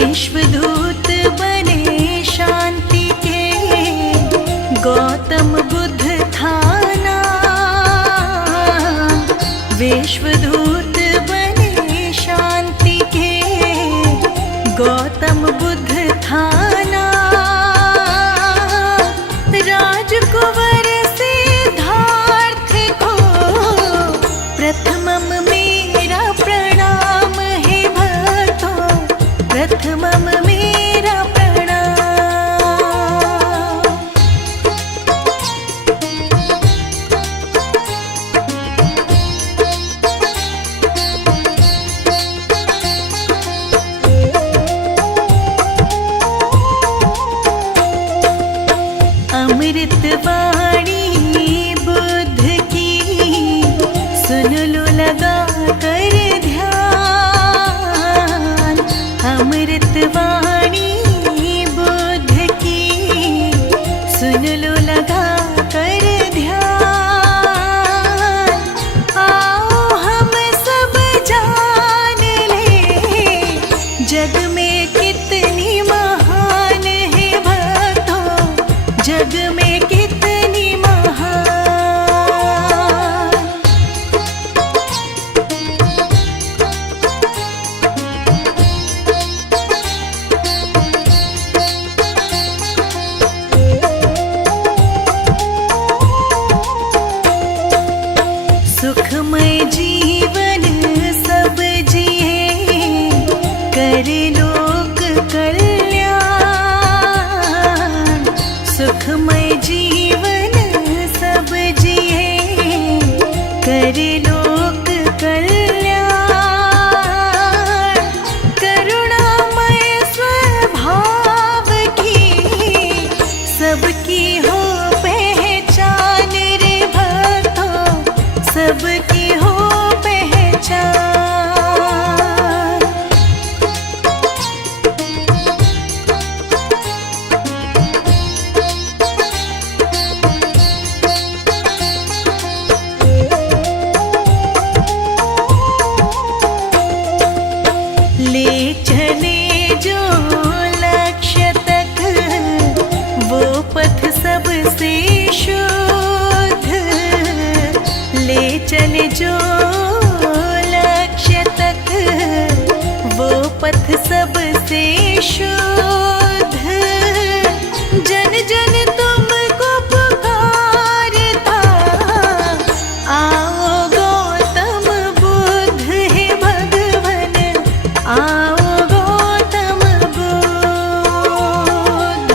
विश्वदूत बने शांति के, गौतम बुद्ध था नाम। विश्वदूत बने शांति के, गौतम बुद्ध था नाम। राजकुंवर सिद्धार्थ को प्रथमम मेरा प्रणाम है भक्तों, प्रथमम मेरा प्रणाम। अमृत वाणी बुद्ध की, सुन लो लगा कर ध्यान। अमृत वाणी बुद्ध की, सुन लो लगा कर ध्यान। आओ हम सब जान ले, जग में कितनी महान है भक्तों, जग में कितनी महान। सुखमय जीवन सब जिए, करे लोक कल्याण। सुखमय जीवन सब जिए, करे लोक कल्याण। करुणामय स्वभाव की, सबकी हो पहचान रे भक्तों, सबकी हो पहचान। ले चले जो लक्ष्य तक, वो पथ सबसे शुद्ध। ले चले जो लक्ष्य तक, वो पथ सबसे शुद्ध। जन जन तुमको पुकारता, आओ गौतम बुद्ध है भगवन, आओ गौतम बुद्ध।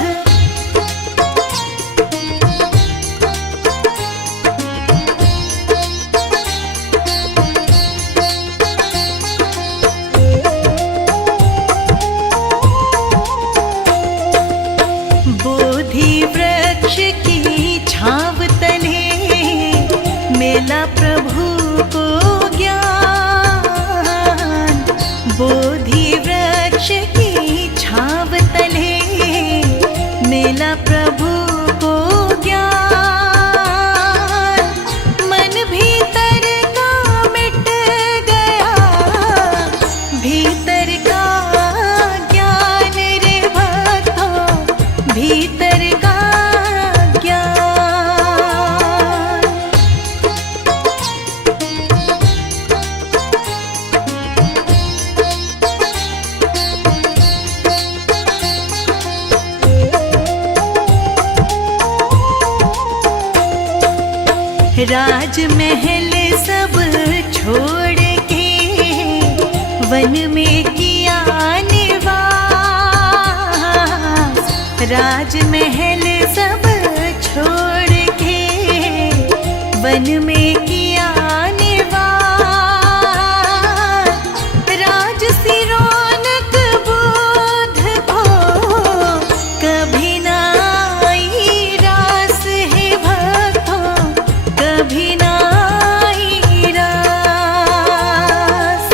बोधि वृक्ष की छाव तले, मेला प्रभु को ज्ञान। बोधि वृक्ष की छाव तले, मेला प्रभु को ज्ञान। मन भीतर का मिट गया, भीतर का ज्ञान रे भक्तों, भीतर का ज्ञान। राजमहल सब छोड़ के, वन में किया निवास। राजमहल सब छोड़ के, वन में किया निवास। राजसी रौनक बुद्ध को, कभी ना आई रास है भक्तों, कभी ना आई रास।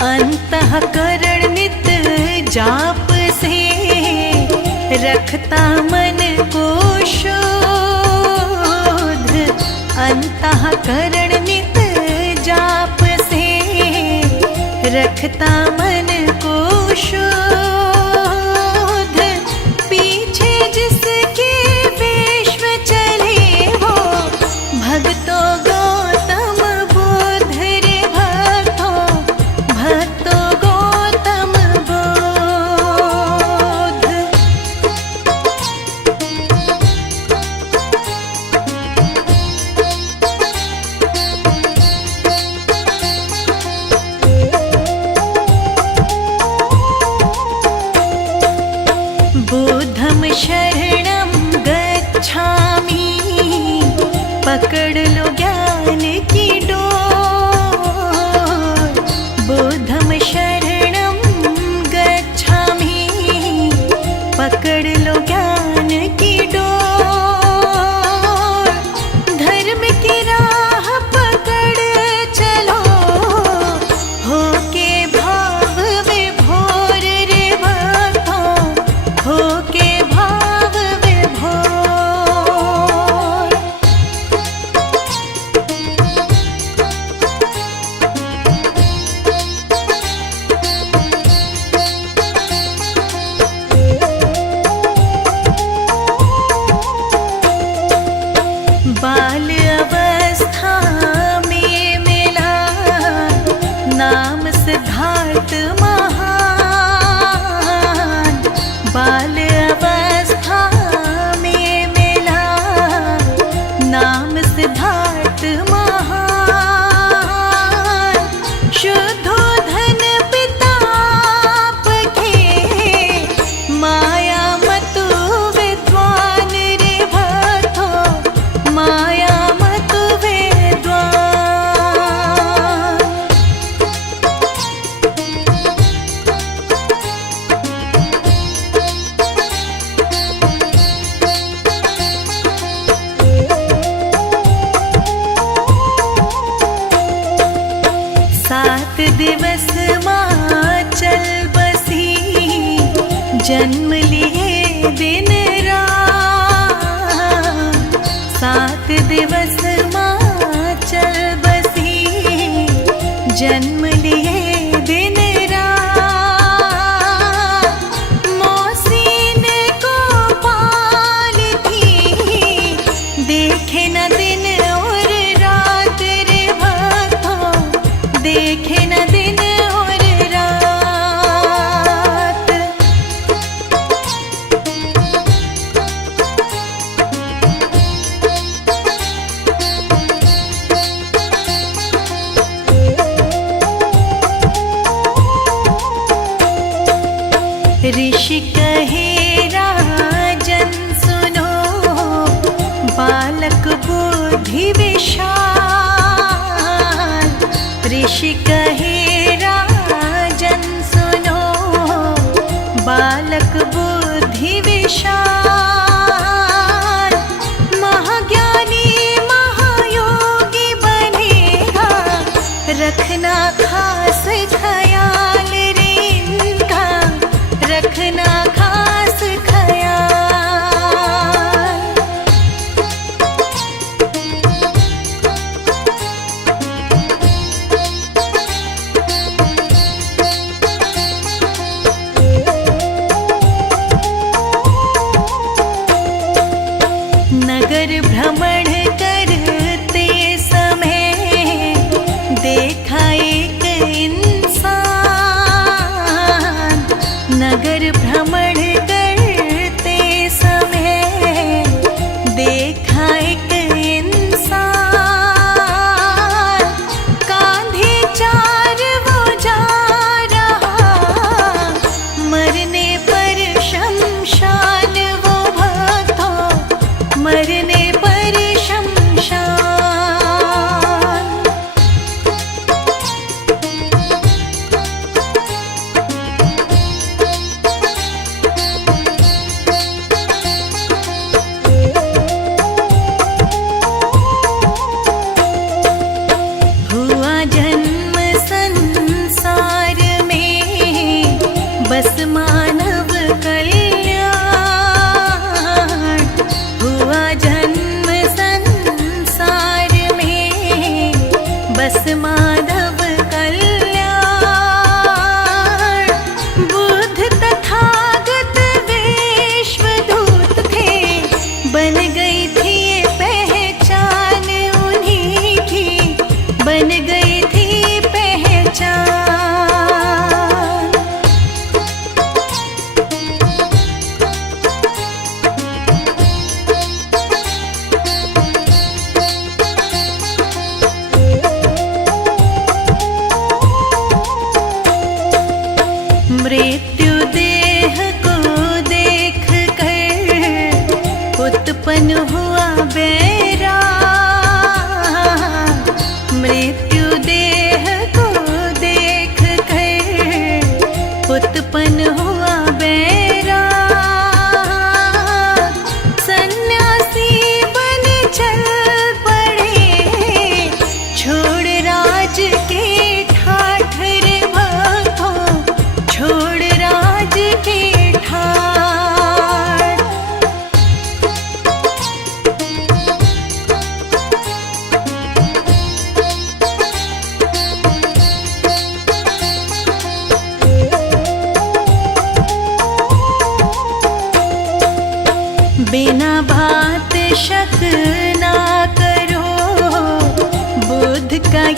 अंतःकरण नित जाप रखता मन को शुद्ध, अंतःकरण नित जाप से रखता मन को शुद्ध। पीछे जिसके विश्व चले वो भक्तों गौतम बुद्ध रे भक्तों, भक्तों गौतम बुद्ध। बुद्धं शरणं गच्छामि, पकड़ लो ज्ञान की डोर। बुद्धं शरणं गच्छामि, पकड़ लो ज्ञान की डोर। धर्म की राह पकड़ चलो, होके भाव विभोर रे भक्तों, होके भाव विभोर। बाल अवस्था में मिला नाम सिद्धार्थ महान। बाल अवस्था में मिला नाम सिद्धार्थ महान। शुद्धोधन पिता के माया मतु विद्वान रे भक्तों, माया मतु विद्वान। सात दिवस माँ चल बसी, जन्म लिए दिन रात। सात दिवस माँ चल बसी, जन्म लिए दिन रात। मौसीन को पालती, देखे न दिन और रात रे भक्तों, देखे न दिन और रात। ऋषि कहे राजन सुनो, बालक बुद्धि विशाल। ऋषि कहे राजन सुनो, बालक बुद्धि विशाल। महाज्ञानी महायोगी बनेगा, रखना खास ख्याल रे इनका, रखना खास ख्याल। नगर भ्रमण करते समय देखा एक इंसान। नगर भ्रमण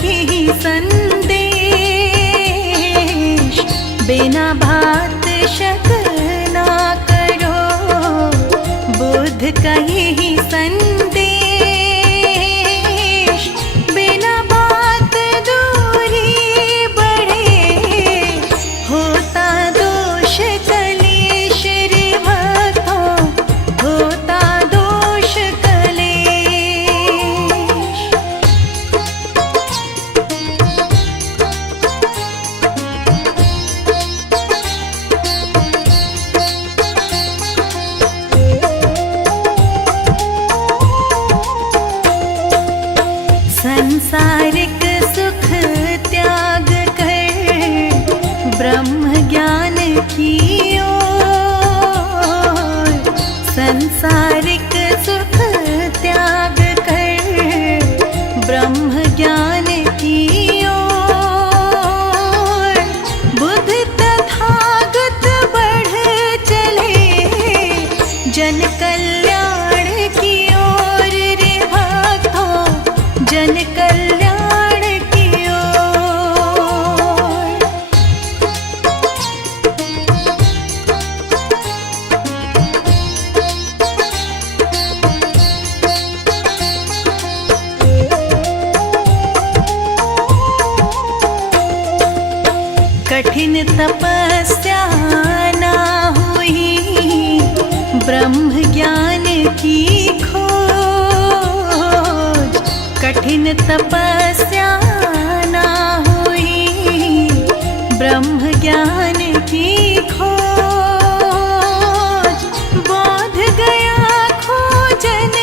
यही संदेश, बिना भात शक ना करो, बुद्ध का यही संदेश, बिना बात दूरी बढ़े, होता दोष कलेश रे भक्तों, होता दोष कलेश। संसारिक सुख त्याग कर ब्रह्म ज्ञान की ओर, संसारिक सुख त्याग कर ब्रह्म ज्ञान की ओर, बुद्ध तथागत बढ़ चले जन कल्याण की ओर रे भक्तों, जन कल्याण की ओर। कठिन तपस्या ना हुई ब्रह्म ज्ञान की खोज, कठिन तपस्या ना हुई ब्रह्म ज्ञान की खोज, बोध गया खोजन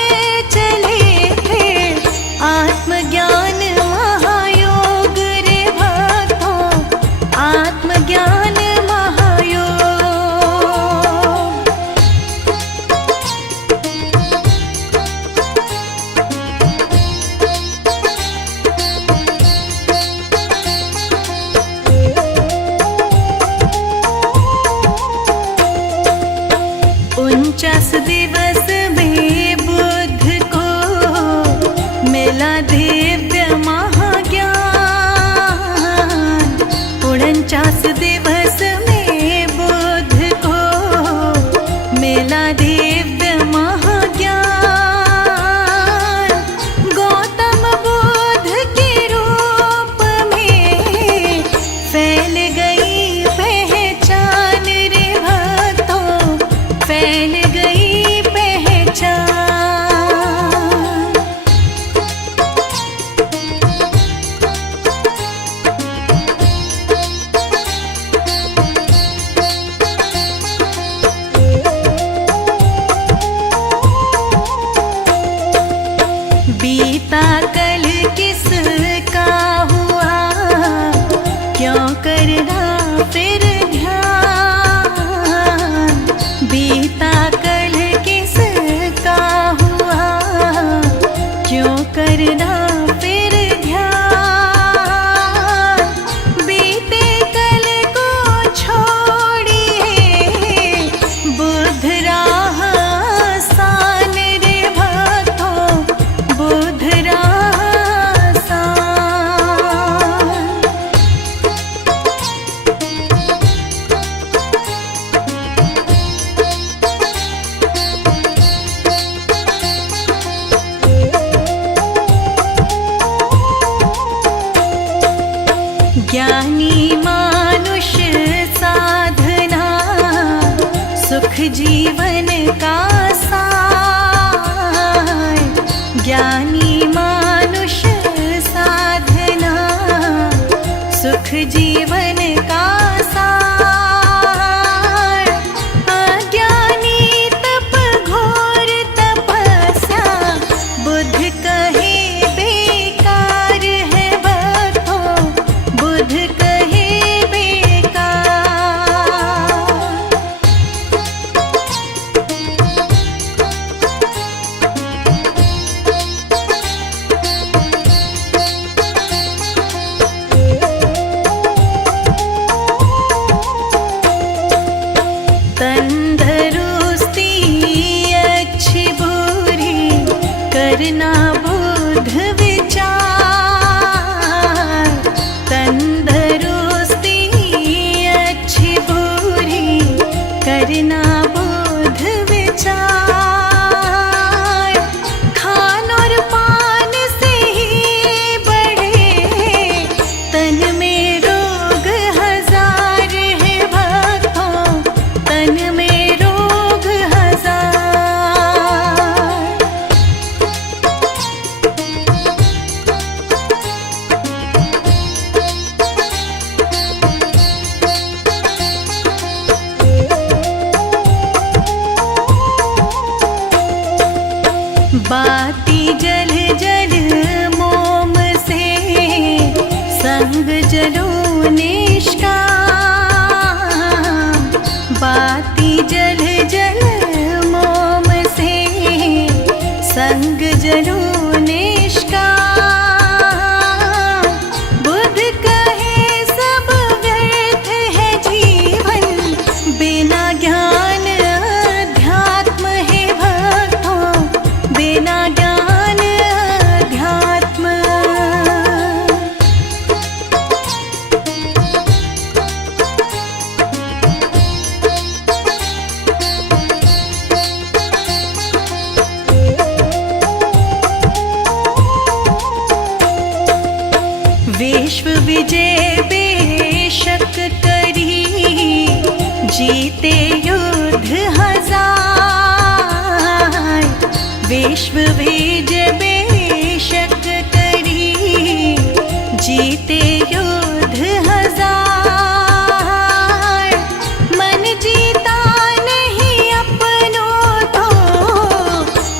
चले थे आत्मज्ञान महायोग रे भक्तों, आत्मज्ञान महायोग। उनचास दिवस में बुद्ध को मिला दिव्य महाज्ञान, 49 दिवस में बुद्ध को मिला दिव्य महाज्ञान, गौतम बुद्ध के रूप में फैल गई पहचान रे भक्तों, फैल गई पहचान। बीता कल किसका हुआ, क्यों करना फिर ध्यान, बीता कल किसका हुआ, क्यों करना फिर ध्यान, बीते कल को छोड़िए बुद्ध राह आसान रे भक्तों, बुद्ध राह आसान। ज्ञानी मानुष साधना सुख जीवन का सार, ज्ञानी मानुष साधना सुख जीवन का सार, अज्ञानी तप घोर तपस्या बुद्ध कहे बेकार है भक्तों, बुद्ध कहे बेकार। जलों निष्काम, बाती जल जल मोम से संग जलों निष्काम। बुद्ध कहे सब व्यर्थ है जीवन, बिना ज्ञान अध्यात्म है भक्तों, बिना ज्ञान अध्यात्म। विश्व विजय बेशक करी, जीते युद्ध हजार। विश्व विजय बेशक करी, जीते युद्ध हजार। मन जीता नहीं अपनों तो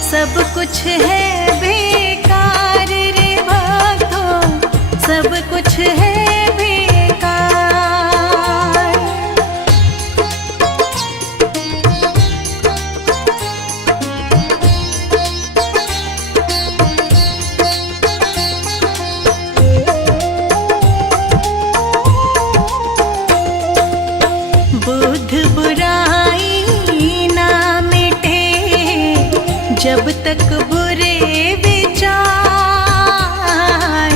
सब कुछ है बेकार रे भक्तों, सब कुछ है बेकार। बुद्ध बुराई ना मिटे जब तक बुरे विचार।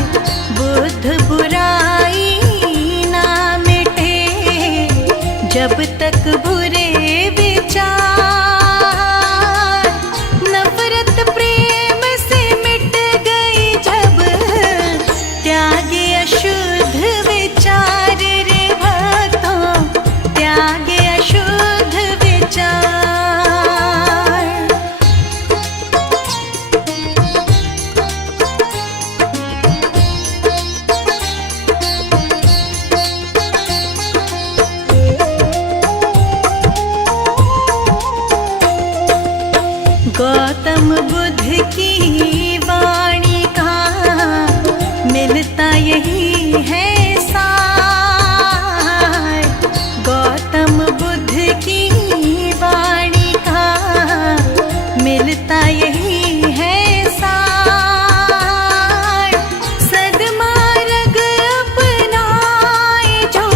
बुद्ध बुराई ना मिटे जब तक बुरे विचार। नफरत प्रेम से मिट गई जब, त्यागे अशुद्ध विचार रे भक्तों, त्यागे अशुद्ध विचार। गौतम बुद्ध की वाणी का मिलता यही है सार। गौतम बुद्ध की वाणी का मिलता यही है सार। सद्मार्ग अपनाए जो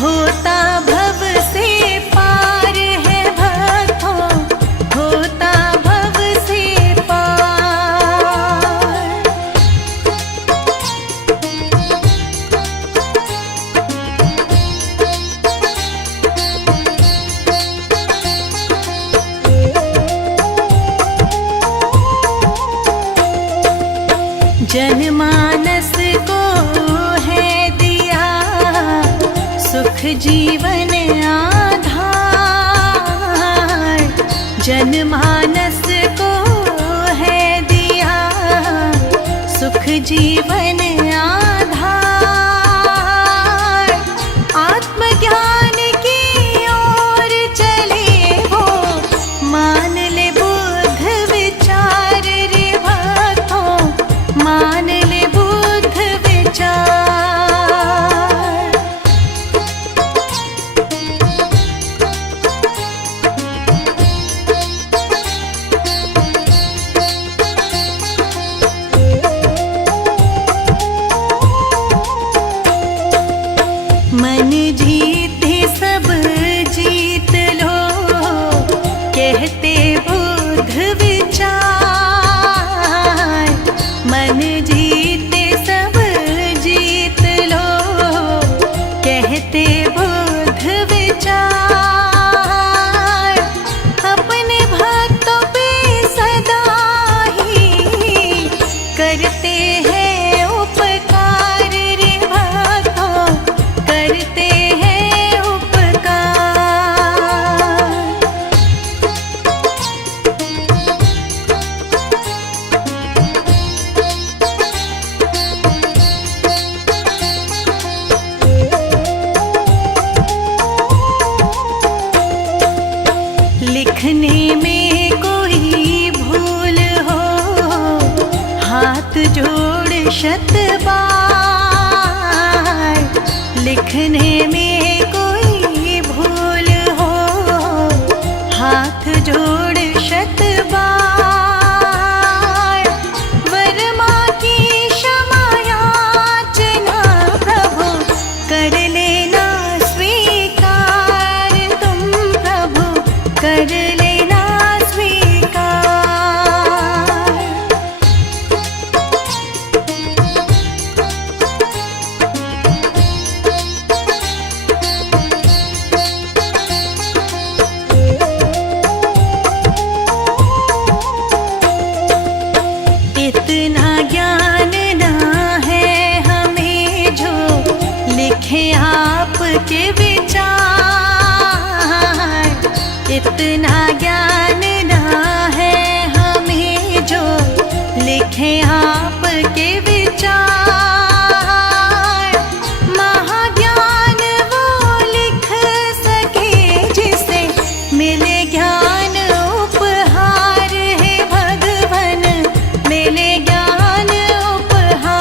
होता भव से पार है भक्तों, होता भव से पार। जनमानस को है दिया सुख जीवन आधार। जनमानस को है दिया सुख जीवन आधार। आत्मज्ञान की ओर चले वो, मान ले बुद्ध विचार रे भक्तों, मान ले बुद्ध विचार। मन जीते सब जीत लो, कहते बुद्ध विचार। मन जीते सब जीत लो, कहते बुद्ध विचार। अपने भक्तों पे सदा ही करते हैं उपकार रे भक्तों, करते हैं लिखने में कोई भूल हो, हाथ जोड़ शतबार वर्मा की क्षमा याचना प्रभु कर लेना स्वीकार, तुम प्रभु कर लेना स्वीकार। इतना ज्ञान ना है हमें जो लिखे आपके विचार, इतना ज्ञान ना है हमें जो लिखे आपके विचार। महाज्ञान वो लिख सके जिसे मिले ज्ञान उपहार, है भगवन मिले ज्ञान उपहार।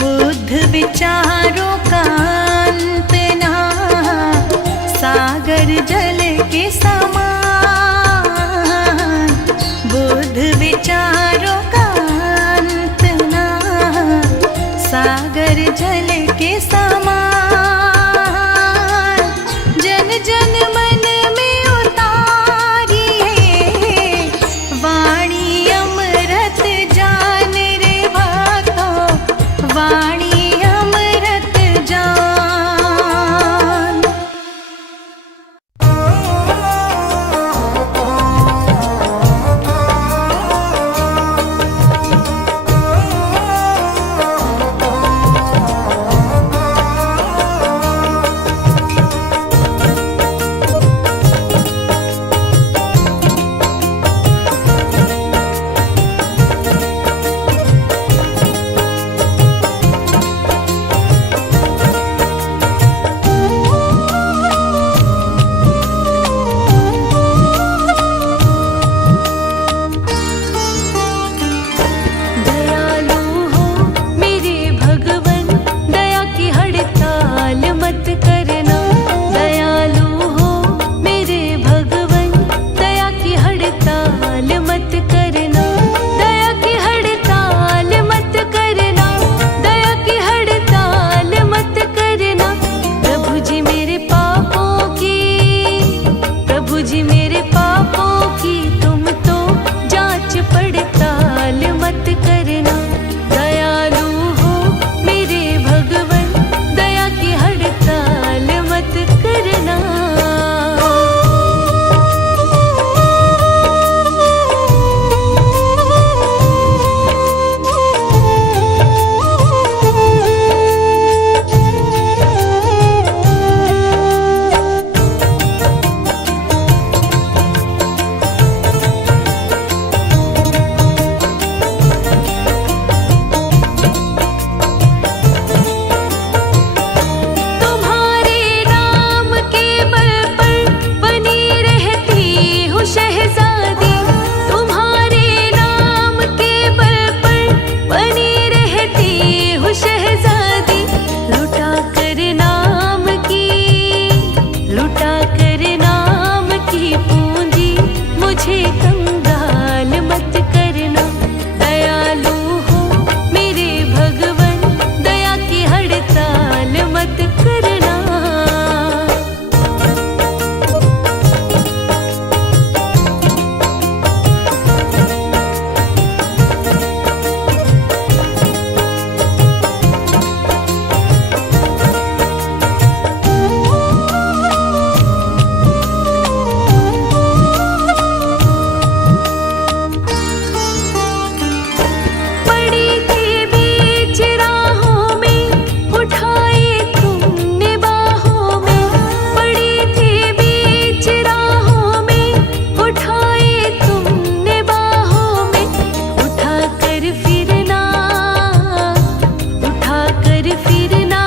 बुद्ध विचारों का अंत ना, सागर जल के समान। बुद्ध विचारों का अंत ना, सागर जल के समान। जन जन मन में उतारिए वाणी अमृत जान रे भक्तों, वाणी अमृत जान। दयालु हो मेरे भगवन, दया की हड़ताल मत करना। दयालु हो मेरे भगवन, दया की हड़ताल मत करना। दया की हड़ताल मत करना, दया की हड़ताल मत करना। प्रभु जी मेरे पापों की, प्रभु जी मेरे पापों की तुम तो जांच पड़ताल मत करना। दयालु हो मेरे भगवन, दया की हड़ताल मत करना। तुम्हारे नाम के बल पर बनी रहती हूँ शहजादी, तुम्हारे नाम के बल पर बनी रहती हूँ शहजादी। लुटा कर नाम की, लुटा कर नाम की पूंजी मुझे कंगाल मत करना। दयालु हो मेरे भगवन, दया की हड़ताल मत करना। पड़ी थी बीच राहों में, उठाए तुमने बाहों में। पड़ी थी बीच राहों में, उठाए तुमने बाहों में। उठा कर फिरना, उठा कर फिरना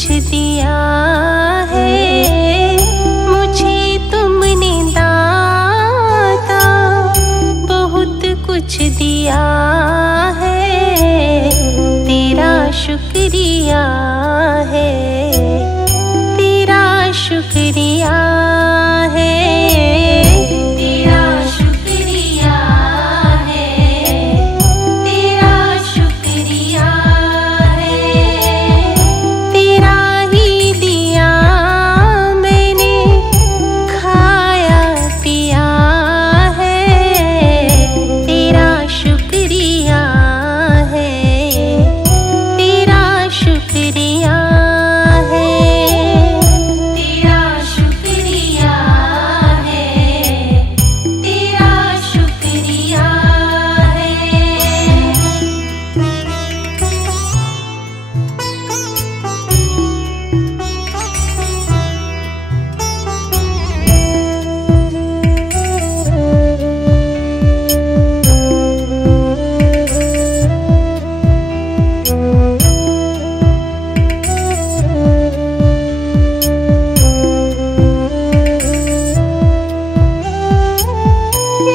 कुछ दिया है मुझे तुमने दाता, बहुत कुछ दिया है, तेरा शुक्रिया है, तेरा शुक्रिया है, तेरा शुक्रिया है, तेरा शुक्रिया है, तेरा ही दिया मैंने खाया पिया है, तेरा शुक्रिया है, तेरा शुक्रिया है, तेरा शुक्रिया है, तेरा शुक्रिया है।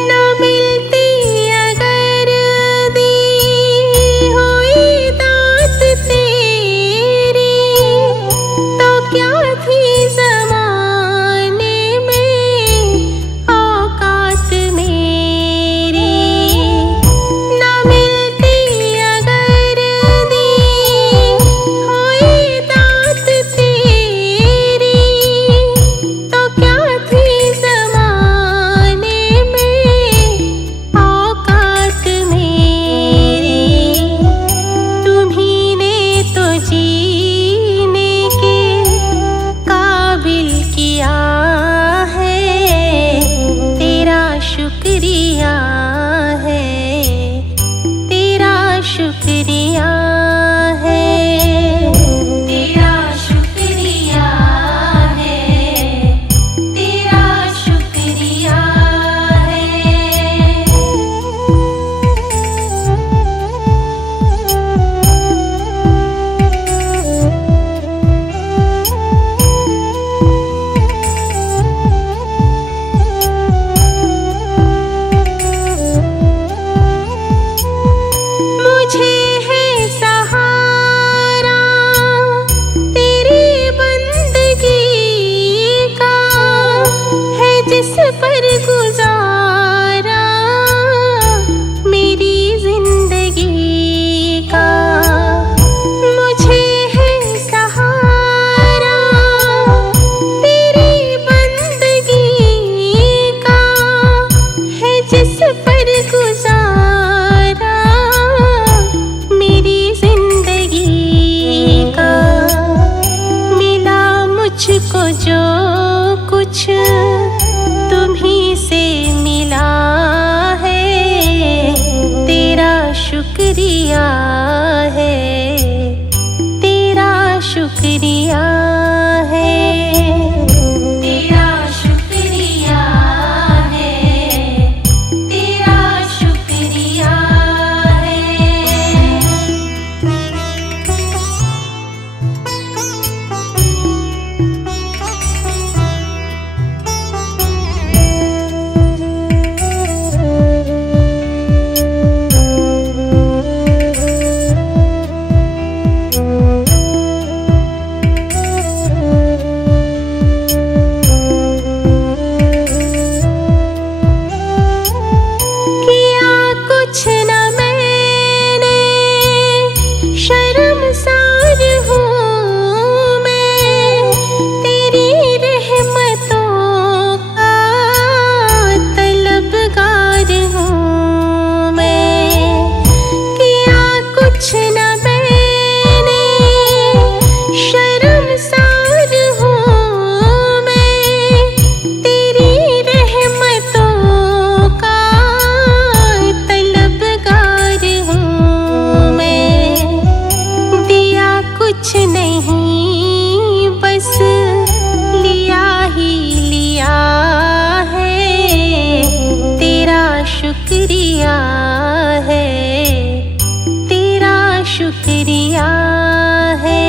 न मिलती अगर दी हुई दात तेरी, तो क्या थी ज़माने में औकात मेरी। न मिलती अगर दी हुई दात तेरी, तो क्या थी ज़माने में औकात मेरी। तुम्ही ने तो जीने के काबिल किया है, तेरा शुक्रिया है, तेरा शुक्रिया है, तेरा शुक्रिया है, तेरा शुक्रिया है। मुझे है सहारा तेरी बंदगी का, है जिस पर गुजारा मेरी जिंदगी का। मुझे है सहारा तेरी बंदगी का, है जिस पर गुजारा मेरी जिंदगी का। मिला मुझको जो कुछ तुम्ही से मिला है, तेरा शुक्रिया है, तेरा शुक्रिया है, तेरा शुक्रिया है, तेरा शुक्रिया है। किया कुछ न मैंने, शर्मसार हूँ मैं, तेरी रहमतों का तलबगार हूँ मैं। किया कुछ न मैंने, शर्मसार हूँ मैं, तेरी रहमतों का तलबगार हूँ मैं। दिया कुछ नहीं बस लिया ही लिया है, तेरा शुक्रिया है, तेरा शुक्रिया है,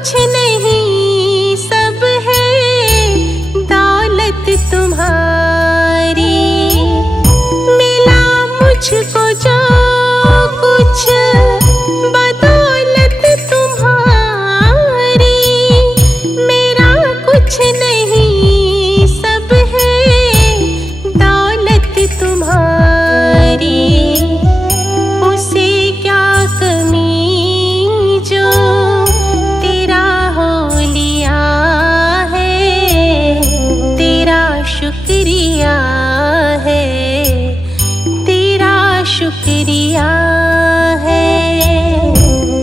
कुछ नहीं सब है दौलत तुम्हारी। मिला मुझको जो कुछ बदौलत तुम्हारी। मेरा कुछ नहीं सब है दौलत तुम्हारी। उसे क्या कमी जो तेरा हो लिया है। तेरा शुक्रिया है, तेरा शुक्रिया है,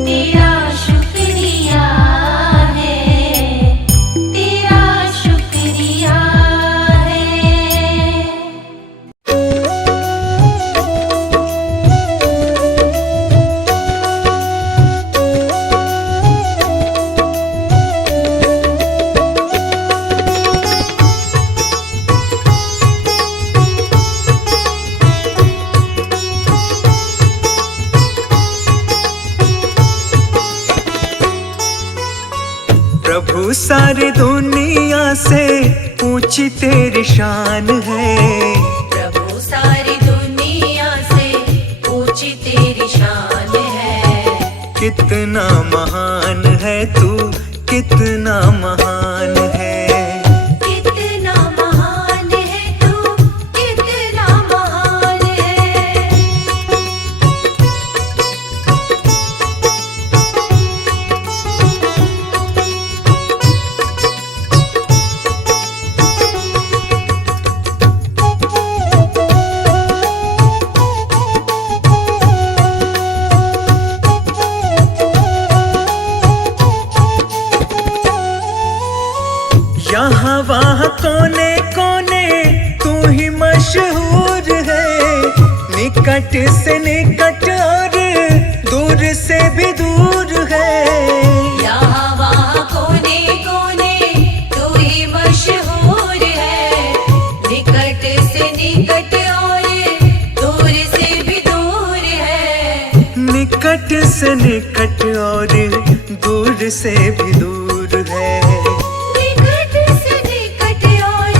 तेरा शुक्रिया है, तेरा शुक्रिया है। प्रभु सारी दुनिया से ऊंची तेरी शान है। प्रभु सारी दुनिया से ऊंची तेरी शान है। कितना महान है तू, कितना महान है। कितना महान है तू, कितना महान है। यहाँ वहाँ कोने कोने तू ही मशहूर है। निकट से निकट और दूर से भी दूर है। यहाँ वहाँ कोने कोने तू ही मशहूर है। निकट से निकट और दूर से भी दूर है। निकट से निकट और दूर से भी दूर है। निकट से निकट और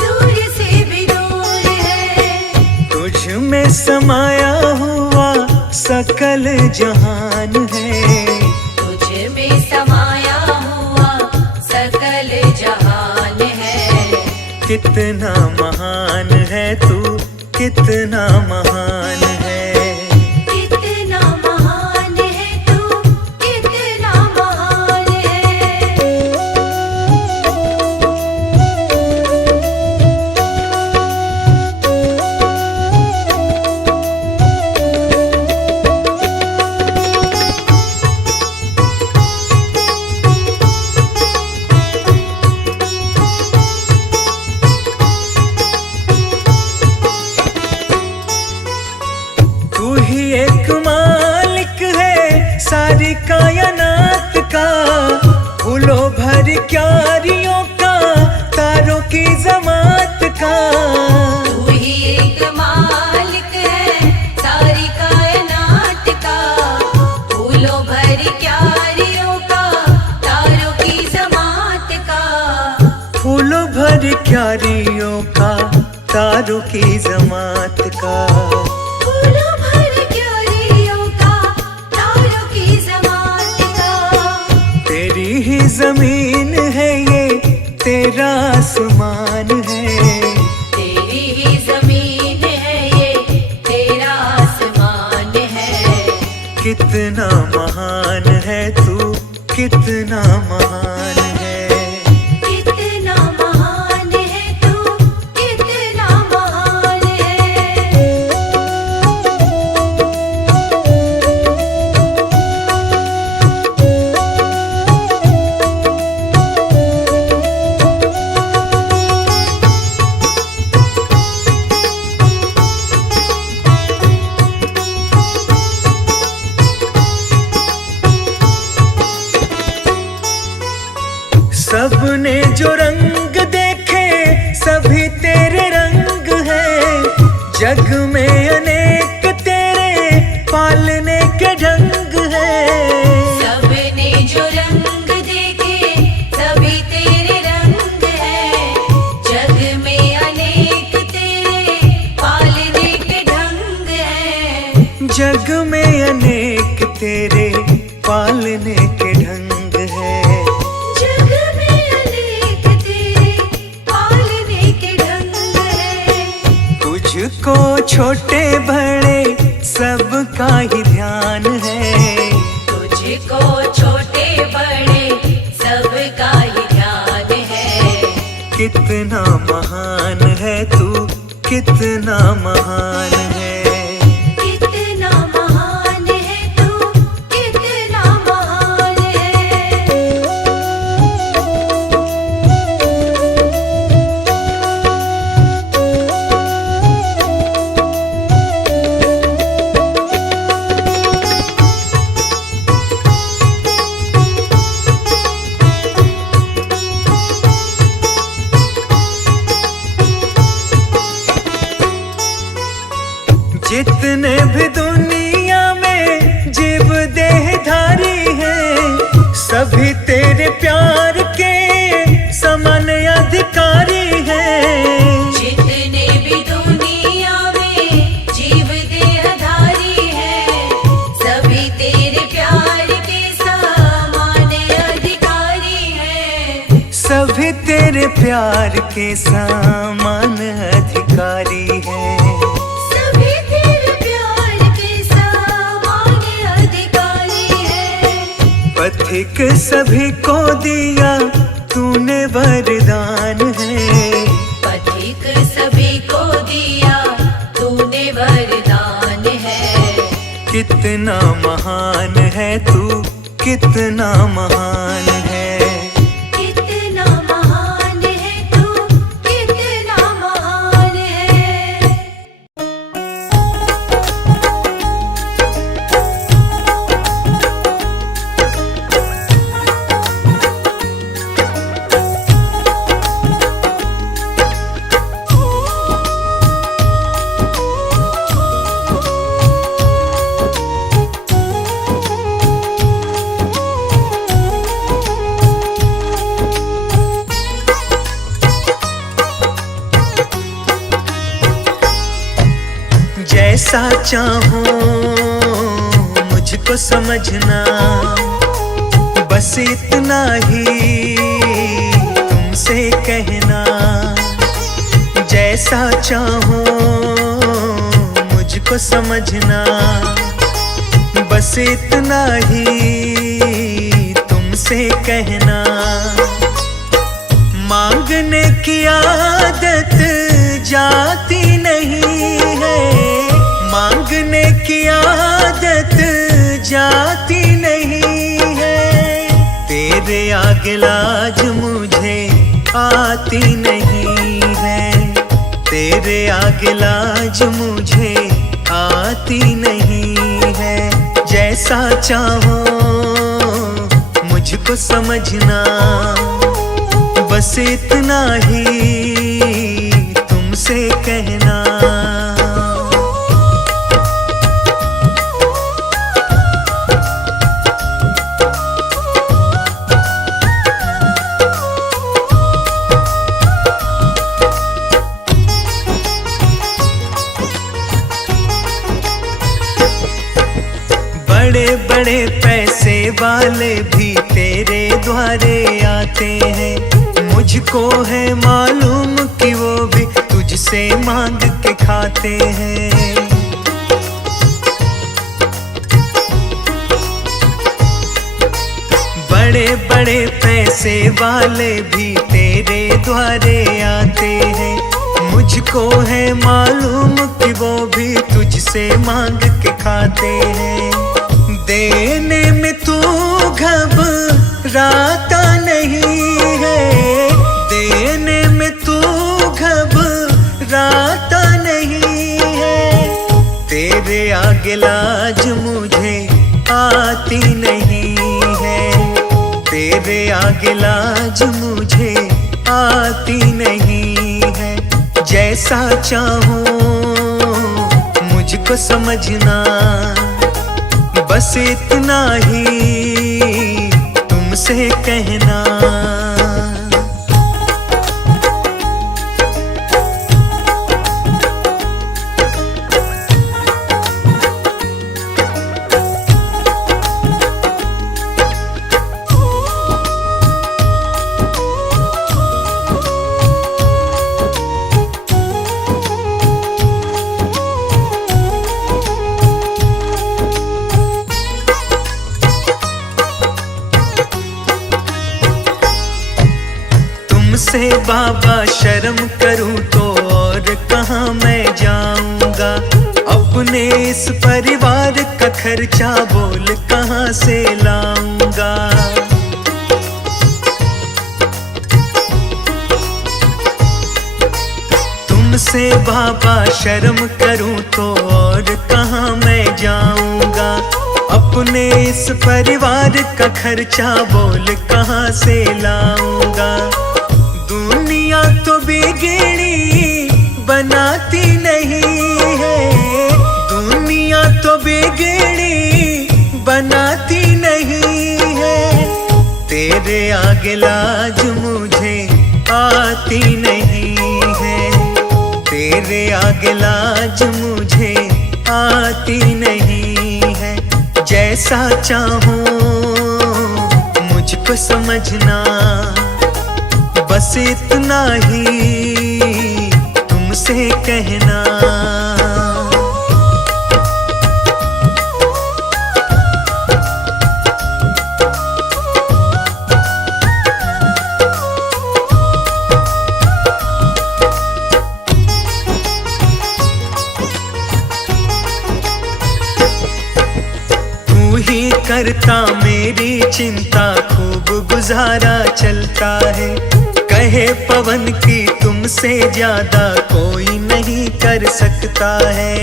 दूर से भी दूर है। तुझ में समाया हुआ सकल जहान है। तुझ में समाया हुआ सकल जहान है। कितना महान है तू, कितना महान है। कितना महान है तू, कितना महान है। तू ही एक मालिक है सारी कायनात का। फूलों भर क्यारियों का, तारों की जमात का। तू ही एक मालिक है सारी कायनात का। फूलों भर क्यारियों का, तारों की जमात का। फूलों भर क्यारियों का, तारों की जमात का। फूलों भर क्यारियों का, तारों की जमात का। तेरी ही जमीन है ये, तेरा आसमान है। तेरी ही जमीन है ये, तेरा आसमान है। कितना महान है तू, कितना महान है। कितना महान है तू, कितना महान है। सबने जो रंग देखे सभी तेरे रंग हैं। जग में अनेक तेरे पालने के ढंग हैं। सबने जो रंग जग में अनेक तेरे पालने के ढंग है। जग में अनेक तेरे पालने के ढंग है। तुझको छोटे बड़े सबका ही ध्यान है। तुझको छोटे बड़े सबका ही ध्यान है। कितना महान है तू, कितना महान है। कितना महान है तू, कितना महान है। जितने भी दुनिया में जीव देहधारी हैं, सभी तेरे प्यार के समान अधिकारी हैं। जितने भी दुनिया में जीव देहधारी हैं, सभी तेरे प्यार के समान अधिकारी हैं। सभी तेरे प्यार के समान अधिकारी हैं। सभी तेरे प्यार के समान अधिकारी हैं। पथिक सभी को दिया तूने वरदान है। पथिक सभी को दिया तूने वरदान है। कितना महान है तू, कितना महान है। कितना महान है तू, कितना महान है। जैसा चाहो मुझको समझना, बस इतना ही तुमसे कहना। जैसा चाहो मुझको समझना, बस इतना ही तुमसे कहना। मांगने की आदत जाती नहीं है, मांगने की आदत जाती नहीं है। तेरे आगे लाज मुझे आती नहीं है। तेरे आगे लाज मुझे आती नहीं है। जैसा चाहो मुझको समझना, बस इतना ही तुमसे कहना। बड़े बड़े पैसे वाले भी तेरे द्वारे आते हैं। मुझको है मालूम कि वो भी तुझसे मांग के खाते हैं। बड़े बड़े पैसे वाले भी तेरे द्वारे आते हैं। मुझको है मालूम कि वो भी तुझसे मांग के खाते हैं। देने में तू घबराता नहीं है। देने में तू घबराता नहीं है। तेरे आगे लाज मुझे आती नहीं है। तेरे आगे लाज मुझे आती नहीं है। जैसा चाहो मुझको समझना, बस इतना ही तुमसे कहना। तुमसे बाबा शर्म करूं तो और कहाँ मैं जाऊंगा। अपने इस परिवार का खर्चा बोल कहाँ से लाऊंगा। तुमसे बाबा शर्म करूं तो और कहाँ मैं जाऊंगा। अपने इस परिवार का खर्चा बोल कहाँ से लाऊंगा। दुनिया तो बिगड़ी बनाती नहीं है, दुनिया तो बिगड़ी बनाती नहीं है। तेरे आगे लाज मुझे आती नहीं है, तेरे आगे लाज मुझे आती नहीं है। जैसा चाहूं मुझको समझना, बस इतना ही तुमसे कहना। करता मेरी चिंता, खूब गुजारा चलता है। कहे पवन की तुमसे ज्यादा कोई नहीं कर सकता है।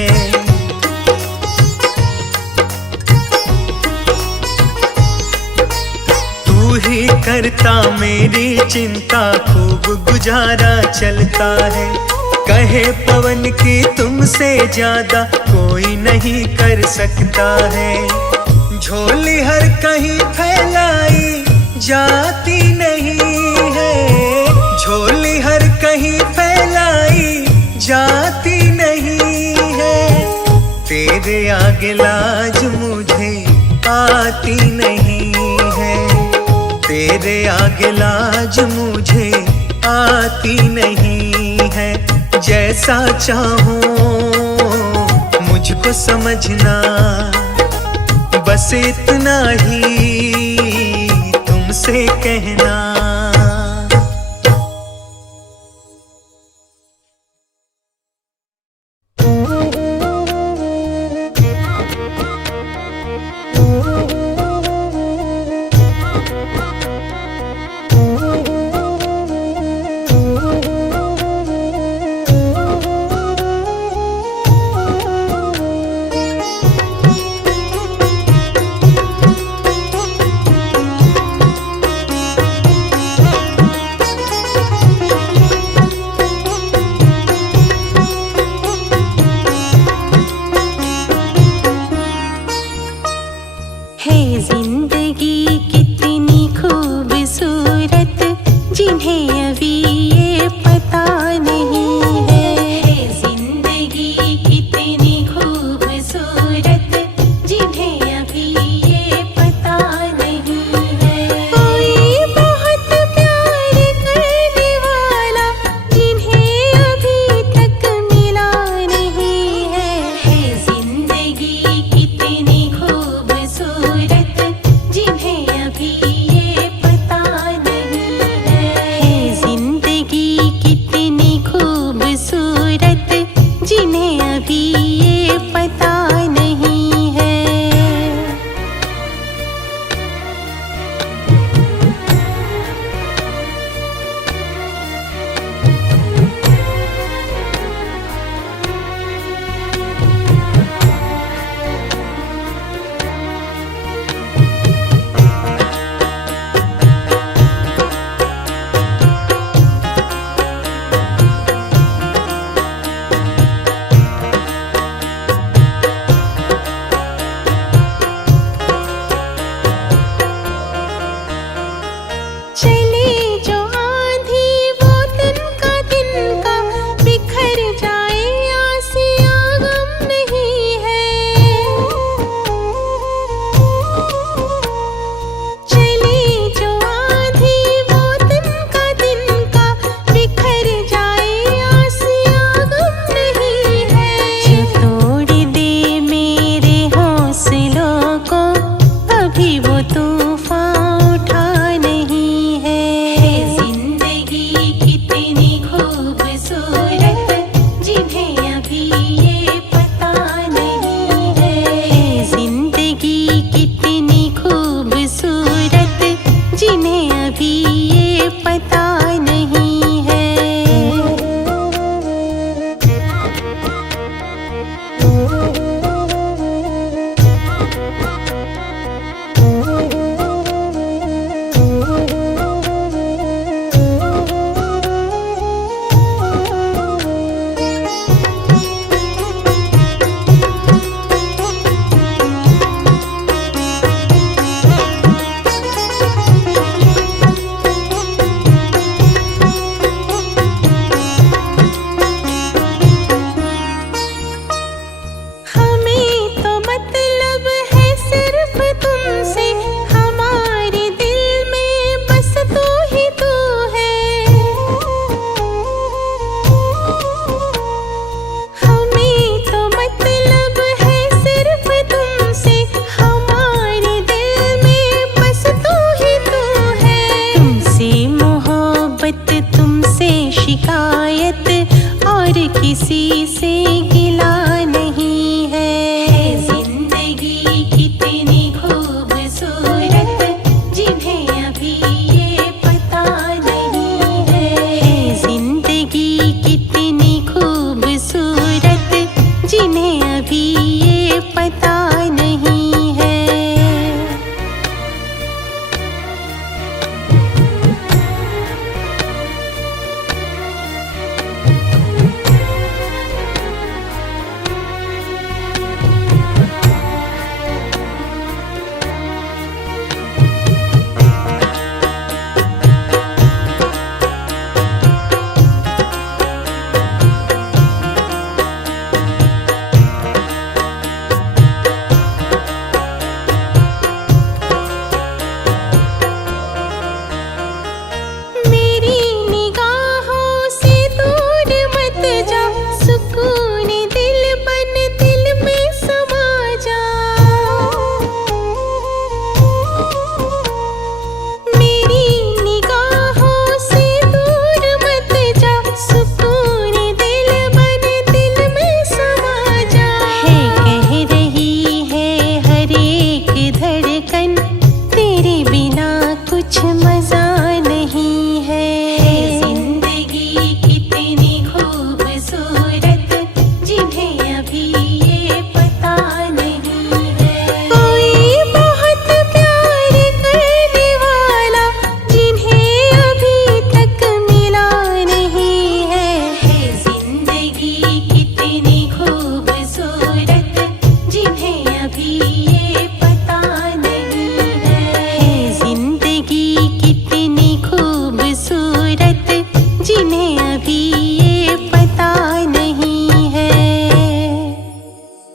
तू ही करता मेरी चिंता, खूब गुजारा चलता है। कहे पवन की तुमसे ज्यादा कोई नहीं कर सकता है। झोली हर कहीं फैलाई जाती नहीं है, झोली हर कहीं फैलाई जाती नहीं है। तेरे आगे लाज मुझे आती नहीं है, तेरे आगे लाज मुझे आती नहीं है। जैसा चाहूं मुझको समझना, बस इतना ही तुमसे कहना। तूफान उठा नहीं है। पता नहीं है। किसी से